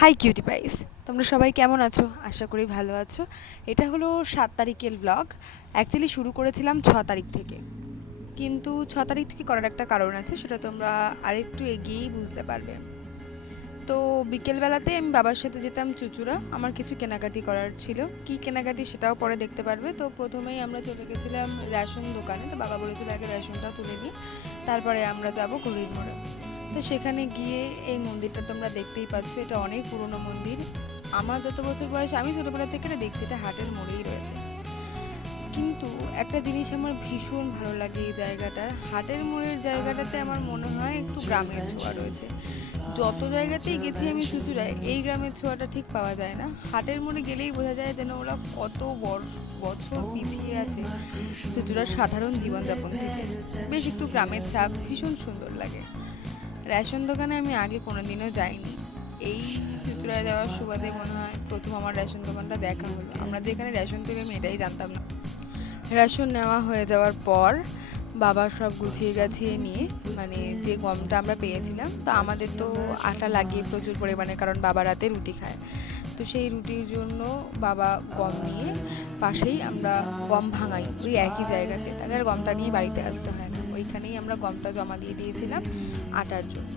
High cutie পাইস, তোমরা সবাই কেমন আছো? আশা করি ভালো আছো। এটা হলো 7 তারিখের ব্লগ। অ্যাকচুয়ালি শুরু করেছিলাম 6 তারিখ থেকে, কিন্তু 6 তারিখ থেকে করার একটা কারণ আছে, সেটা তোমরা আরেকটু এগিয়েই বুঝতে পারবে। তো বিকেলবেলাতে আমি বাবার সাথে যেতাম চুচুড়া, আমার কিছু কেনাকাটি করার ছিল। কি কেনাকাটি সেটাও পরে দেখতে পারবে। তো প্রথমেই আমরা চলে গেছিলাম রেশন দোকানে। তো বাবা বলেছিল আগে রেশনটা তুলে নিই, তারপরে আমরা যাব ঘড়ির মোড়ে। তো সেখানে গিয়ে এই মন্দিরটা তোমরা দেখতেই পাচ্ছ, এটা অনেক পুরনো মন্দির। আমার যত বছর বয়স, আমি ছোটোবেলা থেকে এটা দেখছি, এটা হাটের মোড়েই রয়েছে। কিন্তু একটা জিনিস আমার ভীষণ ভালো লাগে এই জায়গাটার, হাটের মোড়ের জায়গাটাতে আমার মনে হয় একটু গ্রামের ছোঁয়া রয়েছে। যত জায়গাতেই গেছি আমি চুচুড়ায়, এই গ্রামের ছোঁয়াটা ঠিক পাওয়া যায় না। হাটের মোড়ে গেলেই বোঝা যায় যেন ওরা কত বছর পিছিয়ে আছে চুচুড়ার সাধারণ জীবনযাপন থেকে। বেশ একটু গ্রামের ছাপ, ভীষণ সুন্দর লাগে। রেশন দোকানে আমি আগে কোনোদিনও যাইনি, এই চুচুড়ায় যাওয়ার সুবাদে মনে হয় প্রথম আমার রেশন দোকানটা দেখা হলো। আমরা যে এখানে রেশন তুলি আমি এটাই জানতাম না। রেশন নেওয়া হয়ে যাওয়ার পর বাবা সব গুছিয়ে গাছিয়ে নিয়ে, মানে যে গমটা আমরা পেয়েছিলাম, তো আমাদের তো আটা লাগিয়ে প্রচুর পরিমাণে, কারণ বাবা রাতে রুটি খায়। তো সেই রুটির জন্য বাবা গম নিয়ে পাশেই আমরা গম ভাঙাই, ওই একই জায়গাতে, তাহলে আর গমটা নিয়ে বাড়িতে আসতে হয় না। ওইখানেই আমরা গমটা জমা দিয়ে দিয়েছিলাম আটার জন্য।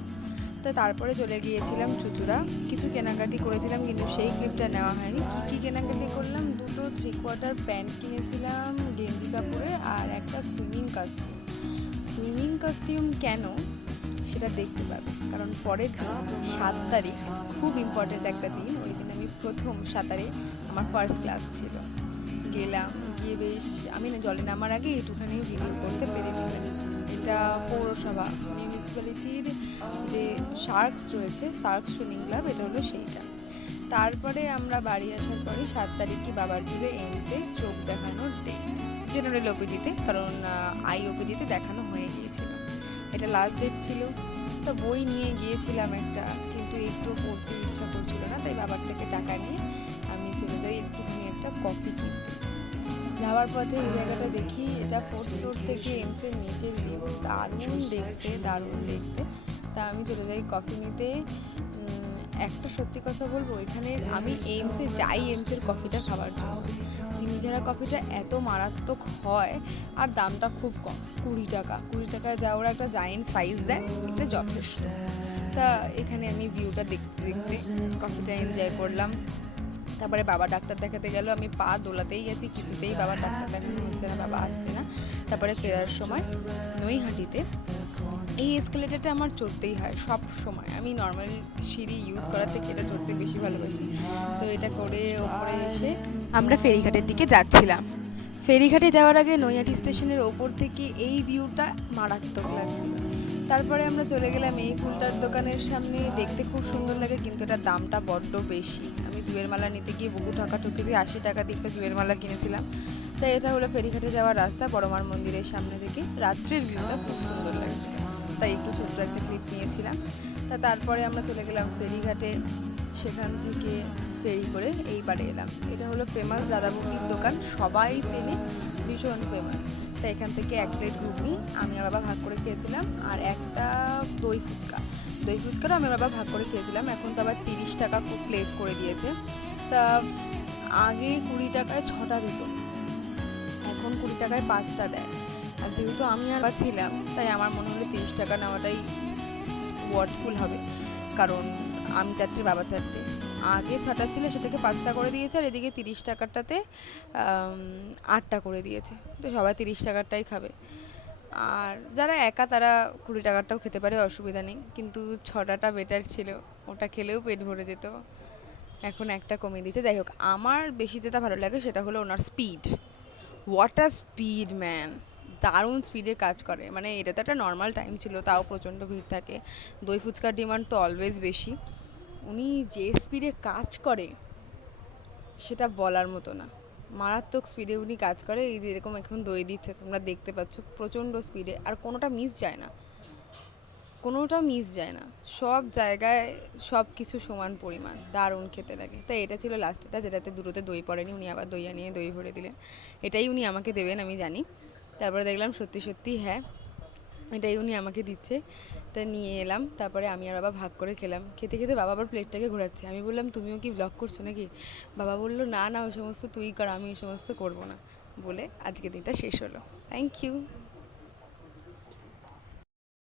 তো তারপরে চলে গিয়েছিলাম চুচুড়া, কিছু কেনাকাটি করেছিলাম, কিন্তু সেই ক্লিপটা নেওয়া হয়নি। কী কেনাকাটি করলাম, দুটো 3/4 প্যান্ট কিনেছিলাম গেঞ্জি কাপড়ে, আর একটা সুইমিং কস্টিউম কেন সেটা দেখতে পাবে, কারণ পরের দিন 7 তারিখ খুব ইম্পর্টেন্ট একটা দিন। ওই দিন আমি প্রথম সাঁতারে, আমার ফার্স্ট ক্লাস ছিল। গেলাম, গিয়ে বেশ আমি না জলে নামার আগে একটুখানি ভিডিও করতে পেরেছিলাম। এটা পৌরসভা মিউনিসিপ্যালিটির যে শার্কস রয়েছে, শার্ক সুইমিং ক্লাব, এটা হলো সেইটা। তারপরে আমরা বাড়ি আসার পরে 7 তারিখে বাবার ছিল এইমসে চোখ দেখানোর ডেট, জেনারেল ওপিডিতে, কারণ আই ওপিডিতে দেখানো হয়ে গিয়েছিল। এটা লাস্ট ডেট ছিল। তো বই নিয়ে গিয়েছিলাম একটা, কিন্তু একটু পড়তে ইচ্ছা করছিল না, তাই বাবার থেকে টাকা নিয়ে আমি চলে যাই একটুখানি একটা কফি কিনতে। যাওয়ার পথে এই জায়গাটা দেখি, এটা 4th ফ্লোর থেকে এইমসের নিচের ভিউ, দারুণ দেখতে দারুণ দেখতে। তা আমি চলে যাই কফি নিতে। একটা সত্যি কথা বলবো, এখানে আমি এইমসে যাই এইমসের কফিটা খাওয়ার জন্য। চিনি ছাড়া কফিটা এত মারাত্মক হয়, আর দামটা খুব কম, 20 টাকা। 20 টাকায় যা ওরা একটা জায়েন্ট সাইজ দেয়, এটা যথেষ্ট। তা এখানে আমি ভিউটা দেখতে দেখতে কফিটা এনজয় করলাম। তারপরে বাবা ডাক্তার দেখাতে গেল, আমি পা দোলাতেই আছি, কিছুতেই বাবার ডাক্তার দেখানো হচ্ছে না, বাবা আসছে না। তারপরে ফেরার সময় নৈহাটিতে এই এসকেলেটারটা আমার চড়তেই হয় সব সময়। আমি নর্মাল সিঁড়ি ইউজ করার থেকে এটা চড়তে বেশি ভালোবাসি। তো এটা করে ওপরে এসে আমরা ফেরিঘাটের দিকে যাচ্ছিলাম। ফেরিঘাটে যাওয়ার আগে নৈহাটি স্টেশনের ওপর থেকে এই ভিউটা মারাত্মক লাগছিল। তারপরে আমরা চলে গেলাম এই ফুলটার দোকানের সামনে, দেখতে খুব সুন্দর লাগে, কিন্তু এটার দামটা বড্ড বেশি। আমি জুয়ের মালা নিতে গিয়ে বহু টাকা ঠকে দিয়ে 80 টাকা দিয়ে একটা জুয়ের মালা কিনেছিলাম। তাই এটা হলো ফেরিঘাটে যাওয়ার রাস্তা, বড়মার মন্দিরের সামনে থেকে রাত্রের ভিউটা খুব সুন্দর লাগছিল, তাই একটু ছোট্ট একটা ক্লিপ নিয়েছিলাম। তারপরে আমরা চলে গেলাম ফেরিঘাটে, সেখান থেকে ফেরি করে এইবারে এলাম। এটা হলো ফেমাস দাদাবুদির দোকান, সবাই চেনে, ভীষণ ফেমাস। তাই এখান থেকে 1 প্লেট ঘুগনি আমি আর বাবা ভাগ করে খেয়েছিলাম, আর একটা দই ফুচকাটা আমি আর বাবা ভাগ করে খেয়েছিলাম। এখন তো আবার 30 টাকা প্লেট করে দিয়েছে। তা আগে 20 টাকায় 6টা দিত, এখন 20 টাকায় 5টা দেয়। আর যেহেতু আমি আর বাবা ছিলাম, তাই আমার মনে হলো 30 টাকা নেওয়াটাই ওয়ার্থফুল হবে, কারণ আমি 4টে বাবা 4টে। আগে 6টা ছিল, সেটাকে 5টা করে দিয়েছে, আর এদিকে 30 টাকারটাতে 8টা করে দিয়েছে। তো সবাই 30 টাকারটাই খাবে, আর যারা একা তারা 20 টাকারটাও খেতে পারে, অসুবিধা নেই। কিন্তু 6টাটা বেটার ছিল, ওটা খেলেও পেট ভরে যেত। এখন একটা কমিয়ে দিয়েছে। যাই হোক, আমার বেশি যেটা ভালো লাগে সেটা হলো ওনার speed. What a speed man, দারুণ স্পিডে কাজ করে। মানে এটা তো একটা নর্মাল টাইম ছিল, তাও প্রচণ্ড ভিড় থাকে। দই ফুচকার ডিমান্ড তো অলওয়েজ বেশি। উনি যে স্পিডে কাজ করে সেটা বলার মতো না, মারাত্মক স্পিডে উনি কাজ করে। এই যেরকম এখন দই দিচ্ছে তোমরা দেখতে পাচ্ছ, প্রচণ্ড স্পিডে, আর কোনোটা মিস যায় না, সব জায়গায় সব কিছু সমান পরিমাণ, দারুণ খেতে লাগে। তাই এটা ছিল লাস্ট, যেটাতে দুটোতে দই পড়েনি, উনি আবার দই আনিয়ে দই ভরে দিলেন। এটাই উনি আমাকে দেবেন আমি জানি। তারপরে দেখলাম সত্যি সত্যি হ্যাঁ, এটাই উনি আমাকে দিচ্ছে। তা নিয়ে এলাম, তারপরে আমি আর বাবা ভাগ করে খেলাম। খেতে খেতে বাবা আবার প্লেটটাকে ঘোরাচ্ছে। আমি বললাম, তুমিও কি ব্লগ করছো নাকি? বাবা বললো, না না, ওই সমস্ত তুই কর, আমি ওই সমস্ত করবো না। বলে আজকে দিনটা শেষ হলো। Thank you.